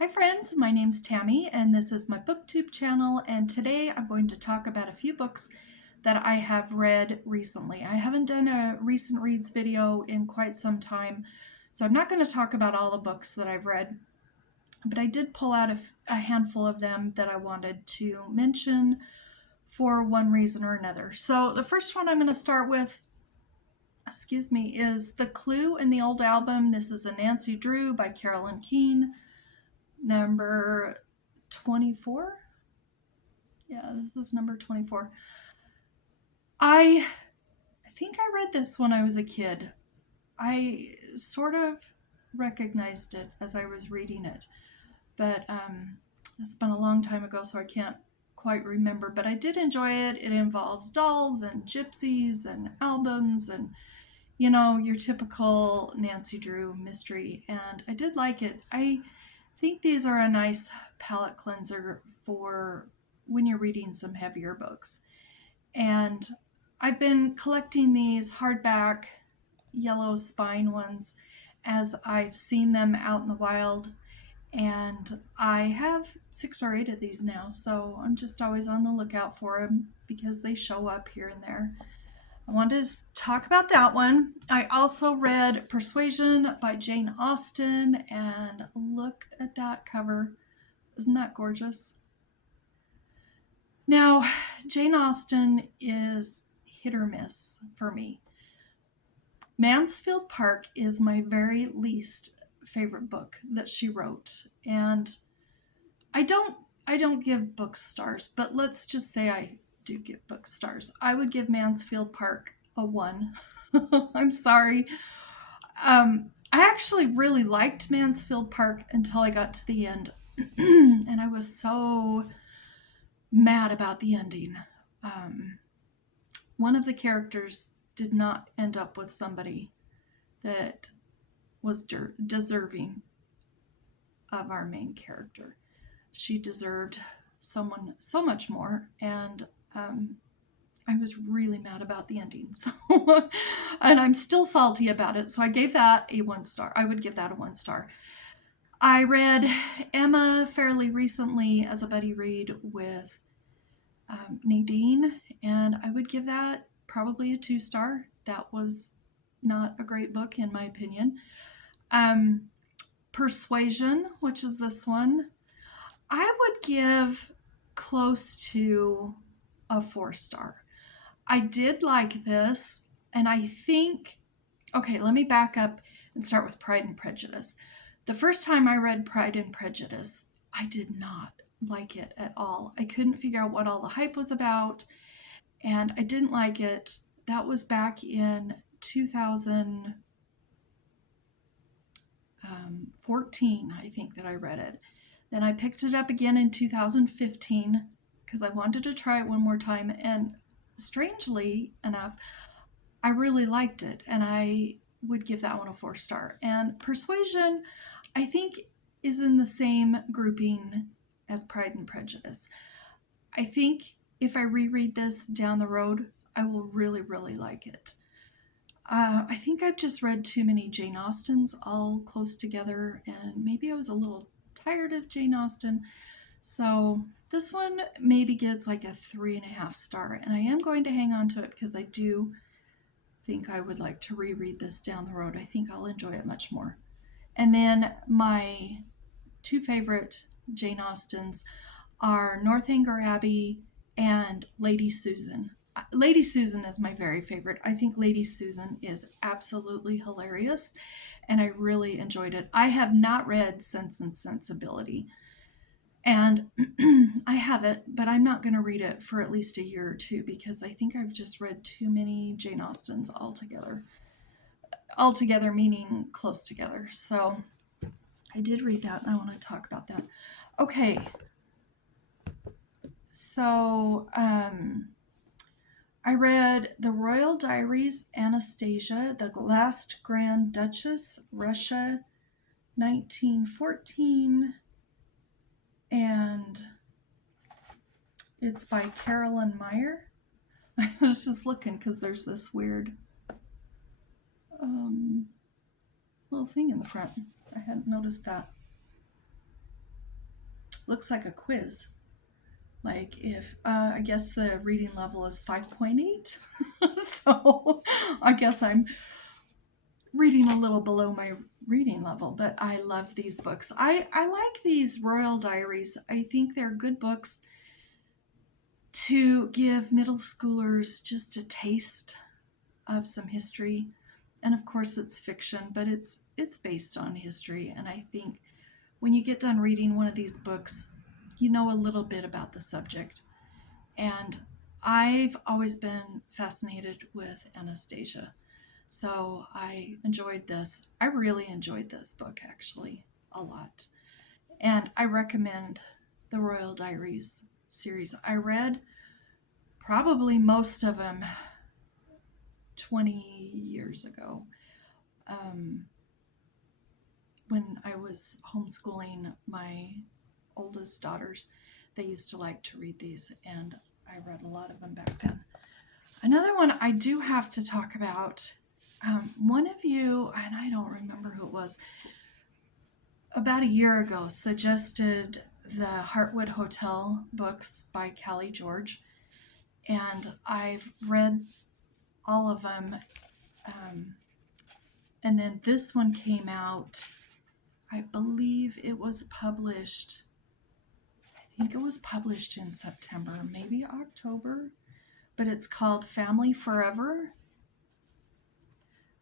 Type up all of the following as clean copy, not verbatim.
Hi friends, my name's Tammy and this is my booktube channel, and today I'm going to talk about a few books that I have read recently. I haven't done a recent reads video in quite some time, so I'm not going to talk about all the books that I've read, but I did pull out a handful of them that I wanted to mention for one reason or another. So the first one I'm going to start with, is The Clue in the Old Album. This is a Nancy Drew by Carolyn Keene. Number 24. Yeah, this is number 24. I think I read this when I was a kid. I sort of recognized it as I was reading it, but it's been a long time ago, so I can't quite remember. But I did enjoy it. It involves dolls and gypsies and albums and, your typical Nancy Drew mystery, and I did like it. I think these are a nice palate cleanser for when you're reading some heavier books. And I've been collecting these hardback yellow spine ones as I've seen them out in the wild. And I have 6 or 8 of these now, so I'm just always on the lookout for them because they show up here and there. I wanted to talk about that one. I also read Persuasion by Jane Austen, and look at that cover. Isn't that gorgeous? Now, Jane Austen is hit or miss for me. Mansfield Park is my very least favorite book that she wrote, and I don't give books stars, but let's just say I do give books stars. I would give Mansfield Park a 1. I'm sorry. I actually really liked Mansfield Park until I got to the end, and I was so mad about the ending. One of the characters did not end up with somebody that was deserving of our main character. She deserved someone so much more, and I was really mad about the ending. So, and I'm still salty about it. So I gave that a 1 star. I would give that a 1 star. I read Emma fairly recently as a buddy read with Nadine, and I would give that probably a 2 star. That was not a great book in my opinion. Persuasion, which is this one, I would give close to a 4 star. I did like this, and I think, okay, let me back up and start with Pride and Prejudice. The first time I read Pride and Prejudice, I did not like it at all. I couldn't figure out what all the hype was about, and I didn't like it. That was back in 2014, I think, that I read it. Then I picked it up again in 2015 because I wanted to try it one more time, and strangely enough, I really liked it, and I would give that one a 4 star. And Persuasion, I think, is in the same grouping as Pride and Prejudice. I think if I reread this down the road, I will really, really like it. I think I've just read too many Jane Austens all close together, and maybe I was a little tired of Jane Austen. So this one maybe gets like a 3.5 star, and I am going to hang on to it because I do think I would like to reread this down the road. I think I'll enjoy it much more. And then my 2 favorite Jane Austens are Northanger Abbey and Lady Susan. Lady Susan is my very favorite. I think Lady Susan is absolutely hilarious, and I really enjoyed it. I have not read Sense and Sensibility, and I have it, but I'm not going to read it for at least a year or 2 because I think I've just read too many Jane Austens altogether. Altogether meaning close together. So I did read that, and I want to talk about that. Okay. So I read The Royal Diaries, Anastasia, The Last Grand Duchess, Russia, 1914, and it's by Carolyn Meyer. I was just looking because there's this weird little thing in the front. I hadn't noticed that. looks like a quiz. Like if, I guess the reading level is 5.8. So I guess I'm reading a little below my reading level, but I love these books. I like these Royal Diaries. I think they're good books to give middle schoolers just a taste of some history. And of course it's fiction, but it's based on history. And I think when you get done reading one of these books, you know a little bit about the subject. And I've always been fascinated with Anastasia. So I enjoyed this. I really enjoyed this book, actually, a lot. And I recommend the Royal Diaries series. I read probably most of them 20 years ago, when I was homeschooling my oldest daughters. They used to like to read these, and I read a lot of them back then. Another one I do have to talk about, one of you, and I don't remember who it was, about a year ago suggested the Heartwood Hotel books by Kallie George, and I've read all of them. And then this one came out, I believe it was published, I think it was published in September, maybe October, but it's called Family Forever.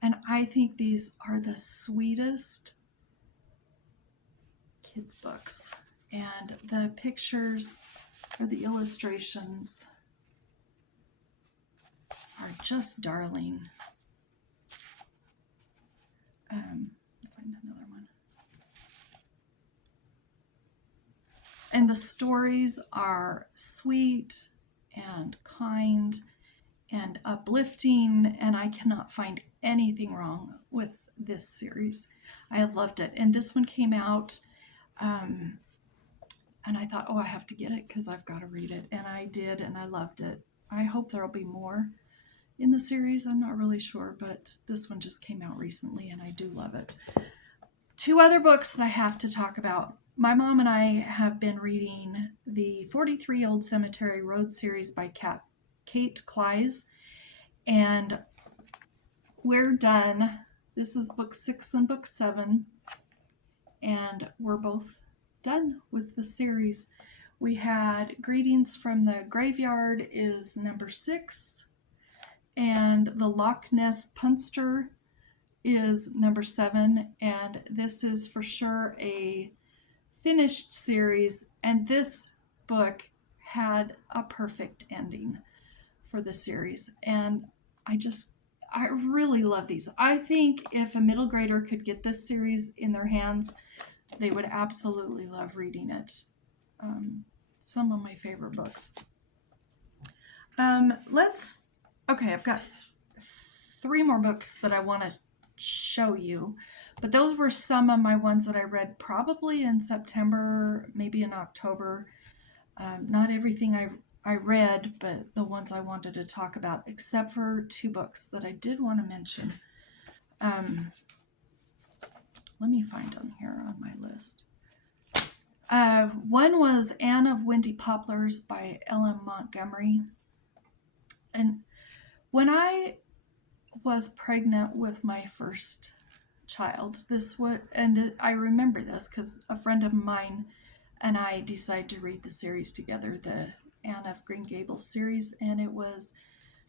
And I think these are the sweetest kids' books. And the pictures or the illustrations are just darling. Find another one. And the stories are sweet and kind and uplifting, and I cannot find anything wrong with this series. I have loved it. And this one came out, and I thought, oh, I have to get it because I've got to read it. And I did, and I loved it. I hope there'll be more in the series. I'm not really sure, but this one just came out recently, and I do love it. Two other books that I have to talk about. My mom and I have been reading the 43 Old Cemetery Road series by Kate Klise, and we're done. This is book 6 and book 7, and we're both done with the series. We had Greetings from the Graveyard is number 6, and the Loch Ness Punster is number 7, and this is for sure a finished series, and this book had a perfect ending for the series, and I really love these. I think if a middle grader could get this series in their hands, they would absolutely love reading it. Some of my favorite books. Okay, I've got 3 more books that I want to show you, but those were some of my ones that I read probably in September, maybe in October. Not everything I read, but the ones I wanted to talk about, except for 2 books that I did want to mention. Let me find them here on my list. One was Anne of Windy Poplars by Ellen Montgomery. And when I was pregnant with my first child, I remember this because a friend of mine and I decided to read the series together, the Anne of Green Gables series, and it was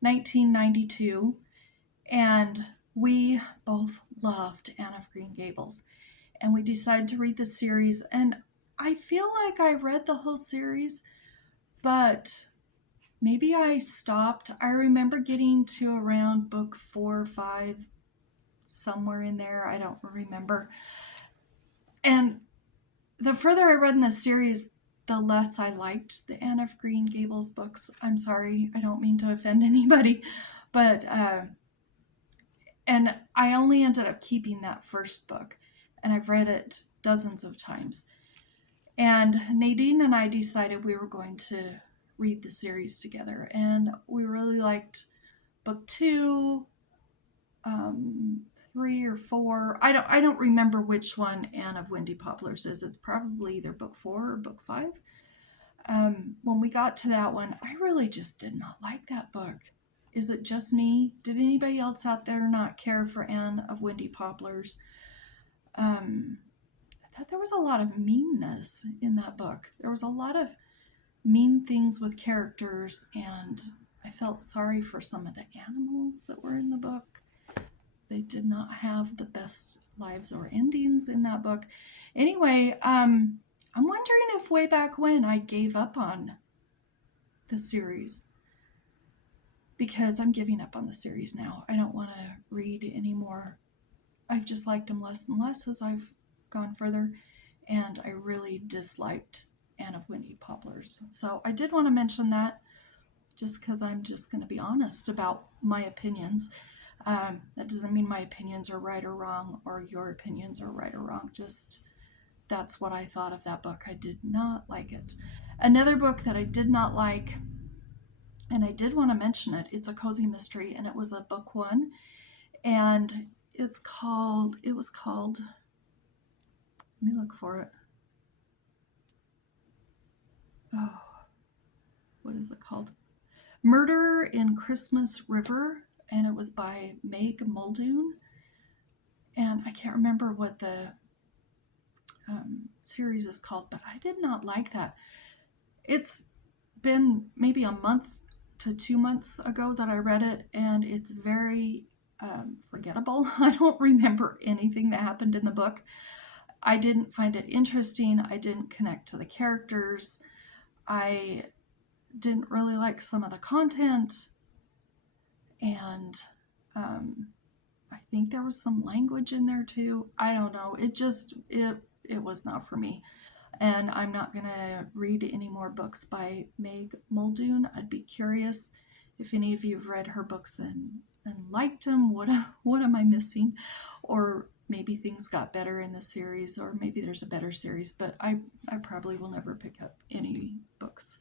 1992, and we both loved Anne of Green Gables, and we decided to read the series, and I feel like I read the whole series, but maybe I stopped. I remember getting to around book 4 or 5, somewhere in there. I don't remember. And the further I read in the series, the less I liked the Anne of Green Gables books. I'm sorry, I don't mean to offend anybody, but and I only ended up keeping that first book, and I've read it dozens of times. And Nadine and I decided we were going to read the series together, and we really liked book 2, 3 or 4. I don't remember which one Anne of Windy Poplars is. It's probably either book 4 or book 5. When we got to that one, I really just did not like that book. Is it just me? Did anybody else out there not care for Anne of Windy Poplars? I thought there was a lot of meanness in that book. There was a lot of mean things with characters, and I felt sorry for some of the animals that were in the book. They did not have the best lives or endings in that book. Anyway, I'm wondering if way back when I gave up on the series, because I'm giving up on the series now. I don't want to read anymore. I've just liked them less and less as I've gone further, and I really disliked Anne of Windy Poplars. So I did want to mention that, just because I'm just going to be honest about my opinions. That doesn't mean my opinions are right or wrong, or your opinions are right or wrong. Just that's what I thought of that book. I did not like it. Another book that I did not like, and I did want to mention it, it's a cozy mystery, and it was a book 1, and it was called, let me look for it. Oh, what is it called? Murder in Christmas River, and it was by Meg Muldoon. And I can't remember what the series is called, but I did not like that. It's been maybe a month to 2 months ago that I read it, and it's very forgettable. I don't remember anything that happened in the book. I didn't find it interesting. I didn't connect to the characters. I didn't really like some of the content, and I think there was some language in there too. I don't know. It was not for me. And I'm not going to read any more books by Meg Muldoon. I'd be curious if any of you have read her books and liked them. What am I missing? Or maybe things got better in the series, or maybe there's a better series, but I probably will never pick up any books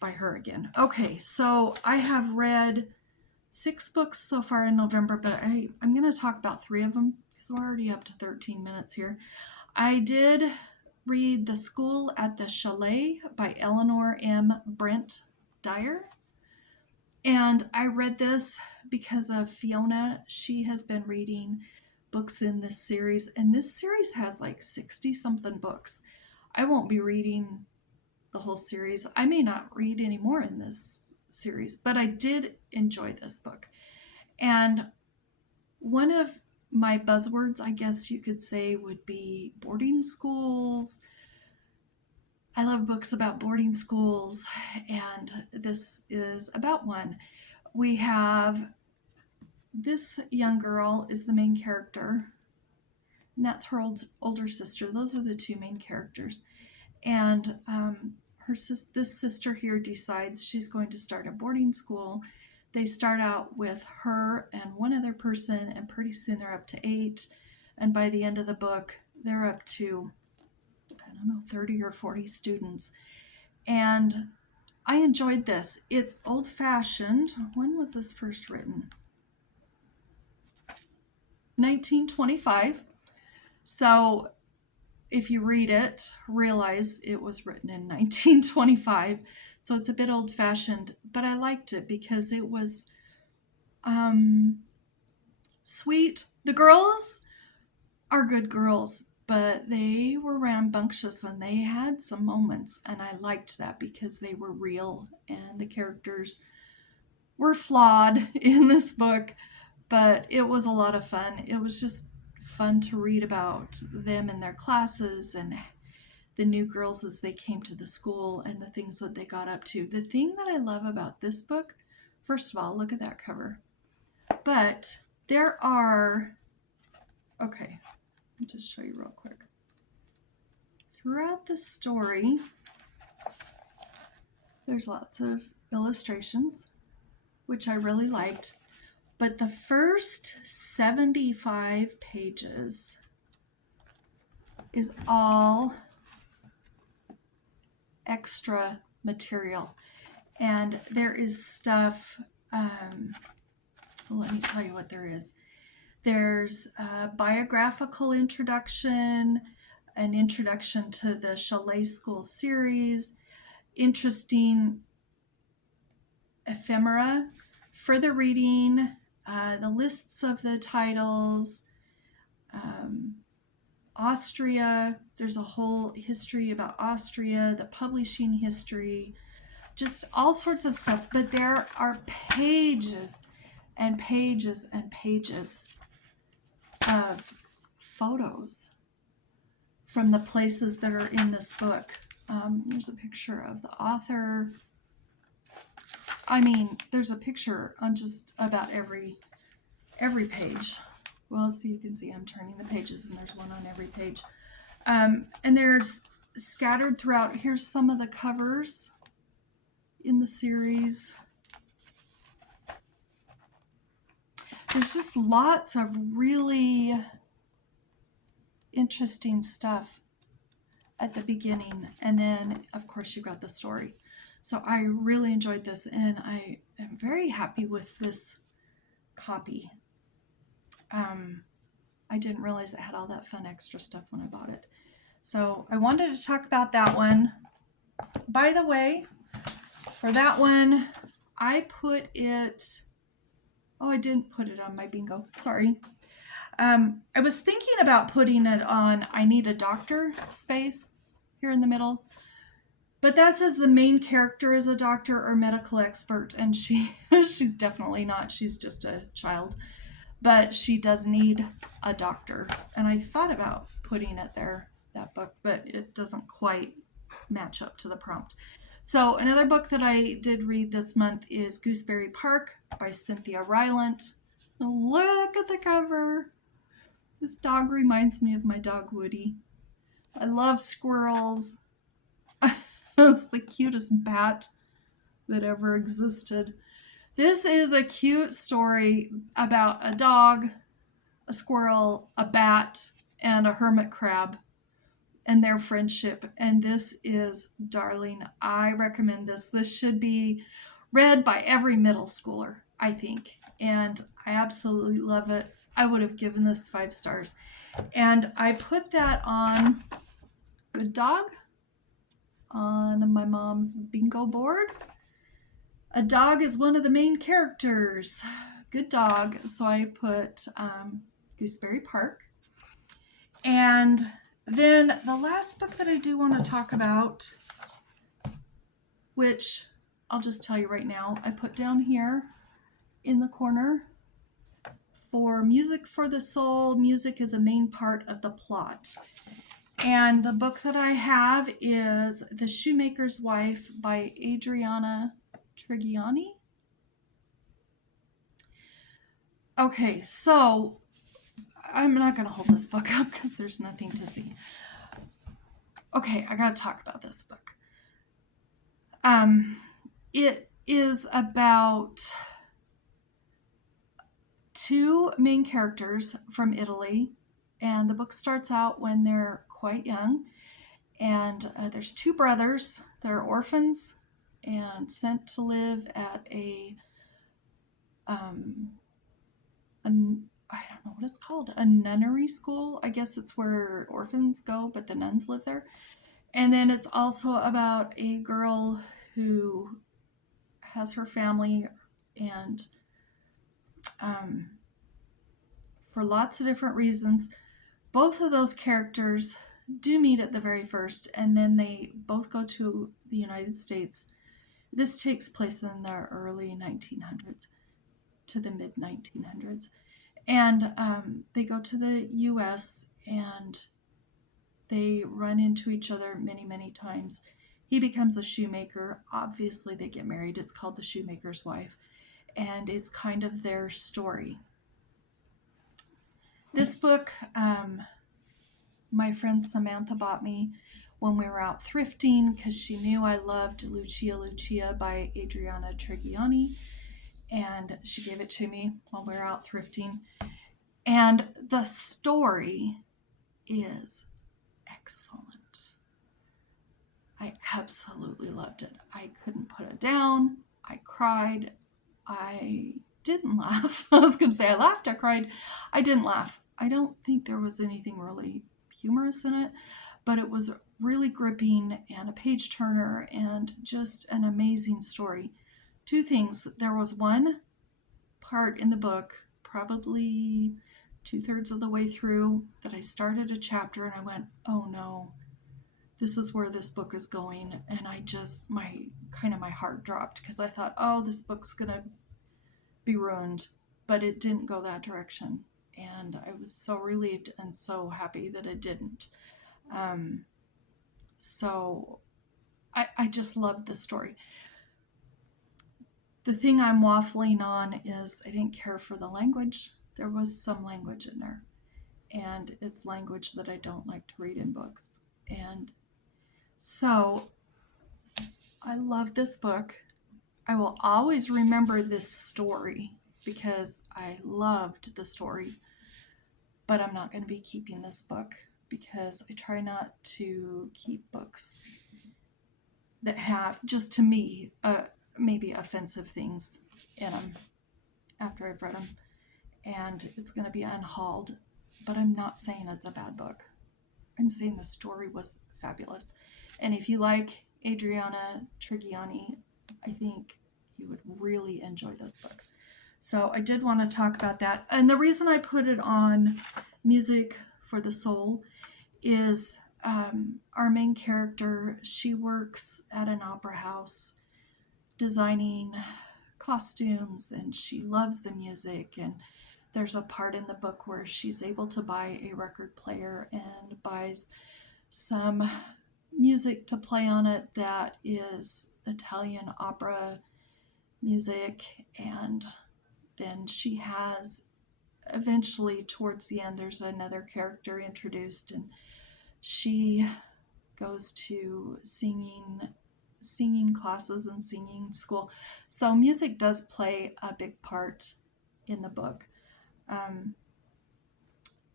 by her again. Okay, so I have read 6 books so far in November, but I'm going to talk about 3 of them because we're already up to 13 minutes here. I did read The School at the Chalet by Elinor M. Brent-Dyer. And I read this because of Fiona. She has been reading books in this series, and this series has like 60-something books. I won't be reading the whole series. I may not read any more in this series, but I did enjoy this book. And one of my buzzwords, I guess you could say, would be boarding schools. I love books about boarding schools, and this is about one. We have this young girl is the main character, and that's her older sister. Those are the 2 main characters. And this sister here decides she's going to start a boarding school. They start out with her and one other person, and pretty soon they're up to 8. And by the end of the book, they're up to, I don't know, 30 or 40 students. And I enjoyed this. It's old-fashioned. When was this first written? 1925. So if you read it, realize it was written in 1925. So it's a bit old-fashioned, but I liked it because it was sweet. The girls are good girls, but they were rambunctious, and they had some moments, and I liked that because they were real, and the characters were flawed in this book, but it was a lot of fun. It was just fun to read about them and their classes and the new girls as they came to the school and the things that they got up to. The thing that I love about this book, first of all, look at that cover. But there are, okay, I'll just show you real quick. Throughout the story, there's lots of illustrations, which I really liked. But the first 75 pages is all extra material. And there is stuff, well, let me tell you what there is. There's a biographical introduction, an introduction to the Chalet School series, interesting ephemera, further reading, the lists of the titles, Austria. There's a whole history about Austria, the publishing history, just all sorts of stuff. But there are pages and pages and pages of photos from the places that are in this book. There's a picture of the author. I mean, there's a picture on just about every page. Well, so you can see I'm turning the pages, and there's one on every page. And there's scattered throughout. Here's some of the covers in the series. There's just lots of really interesting stuff at the beginning. And then, of course, you've got the story. So I really enjoyed this, and I am very happy with this copy. I didn't realize it had all that fun extra stuff when I bought it. So I wanted to talk about that one. By the way, for that one, I put it... Oh, I didn't put it on my bingo. Sorry. I was thinking about putting it on I Need a Doctor space here in the middle. But that says the main character is a doctor or medical expert, and she's definitely not. She's just a child. But she does need a doctor. And I thought about putting it there, that book, but it doesn't quite match up to the prompt. So another book that I did read this month is Gooseberry Park by Cynthia Rylant. Look at the cover. This dog reminds me of my dog Woody. I love squirrels. It's the cutest bat that ever existed. This is a cute story about a dog, a squirrel, a bat, and a hermit crab and their friendship. And this is darling. I recommend this. This should be read by every middle schooler, I think. And I absolutely love it. I would have given this 5 stars. And I put that on Good Dog on my mom's bingo board. A dog is one of the main characters. Good dog. So I put Gooseberry Park. And then the last book that I do want to talk about, which I'll just tell you right now, I put down here in the corner for Music for the Soul. Music is a main part of the plot. And the book that I have is The Shoemaker's Wife by Adriana Trigiani. Okay, so I'm not going to hold this book up because there's nothing to see. Okay, I got to talk about this book. It is about 2 main characters from Italy, and the book starts out when they're quite young, and there's 2 brothers that are orphans and sent to live at I don't know what it's called, a nunnery school. I guess it's where orphans go, but the nuns live there. And then it's also about a girl who has her family, and for lots of different reasons, both of those characters do meet at the very first, and then they both go to the United States. This takes place in the early 1900s to the mid 1900s. And they go to the U.S. and they run into each other many, many times. He becomes a shoemaker. Obviously, they get married. It's called The Shoemaker's Wife. And it's kind of their story. This book, my friend Samantha bought me when we were out thrifting because she knew I loved Lucia by Adriana Trigiani. And she gave it to me while we were out thrifting. And the story is excellent. I absolutely loved it. I couldn't put it down. I cried. I didn't laugh. I was going to say I laughed, I cried. I didn't laugh. I don't think there was anything really humorous in it, but it was really gripping and a page turner and just an amazing story. Two things. There was one part in the book, probably 2/3 of the way through, that I started a chapter and I went, oh no, this is where this book is going. And I just, my heart dropped because I thought, oh, this book's going to be ruined. But it didn't go that direction. And I was so relieved and so happy that it didn't. So I just loved the story. The thing I'm waffling on is I didn't care for the language. There was some language in there. And it's language that I don't like to read in books. And so I love this book. I will always remember this story because I loved the story. But I'm not going to be keeping this book because I try not to keep books that have, just to me, maybe offensive things in them after I've read them. And it's going to be unhauled. But I'm not saying it's a bad book. I'm saying the story was fabulous. And if you like Adriana Trigiani, I think you would really enjoy this book. So I did want to talk about that. And the reason I put it on Music for the Soul is our main character, she works at an opera house designing costumes, and she loves the music. And there's a part in the book where she's able to buy a record player and buys some music to play on it that is Italian opera music. And then she has, eventually towards the end, there's another character introduced, and she goes to singing classes and singing school. So music does play a big part in the book.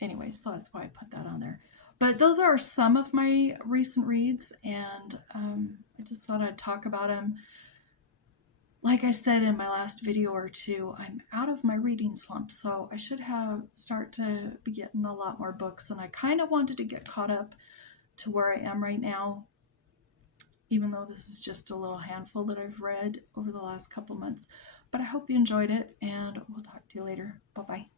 Anyway, so that's why I put that on there. But those are some of my recent reads, and I just thought I'd talk about them. Like I said in my last video or two, I'm out of my reading slump, so I should start to be getting a lot more books, and I kind of wanted to get caught up to where I am right now, even though this is just a little handful that I've read over the last couple months. But I hope you enjoyed it, and we'll talk to you later. Bye-bye.